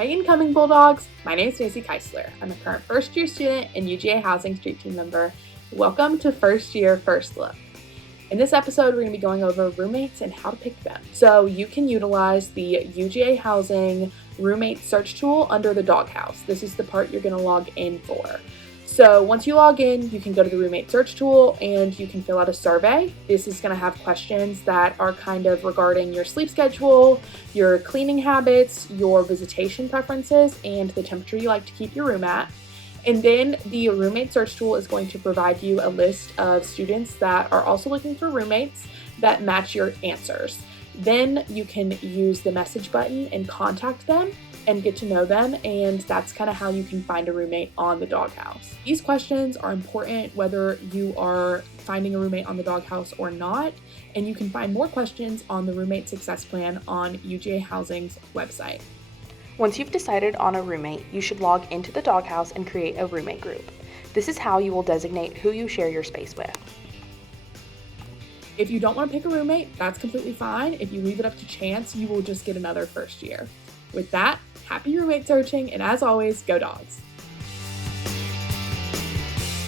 Hey incoming Bulldogs, my name is Stacey Keisler. I'm a current first year student and UGA Housing Street Team member. Welcome to First Year First Look. In this episode, we're going to be going over roommates and how to pick them. So you can utilize the UGA Housing roommate search tool under the doghouse. This is the part you're going to log in for. So once you log in, you can go to the roommate search tool and you can fill out a survey. This is going to have questions that are kind of regarding your sleep schedule, your cleaning habits, your visitation preferences, and the temperature you like to keep your room at. And then the roommate search tool is going to provide you a list of students that are also looking for roommates that match your answers. Then you can use the message button and contact them and get to know them, and that's kind of how you can find a roommate on the doghouse. These questions are important whether you are finding a roommate on the doghouse or not, and you can find more questions on the Roommate Success Plan on UGA Housing's website. Once you've decided on a roommate, you should log into the doghouse and create a roommate group. This is how you will designate who you share your space with. If you don't want to pick a roommate, that's completely fine. If you leave it up to chance, you will just get another first year. With that, happy roommate searching, and as always, go Dogs!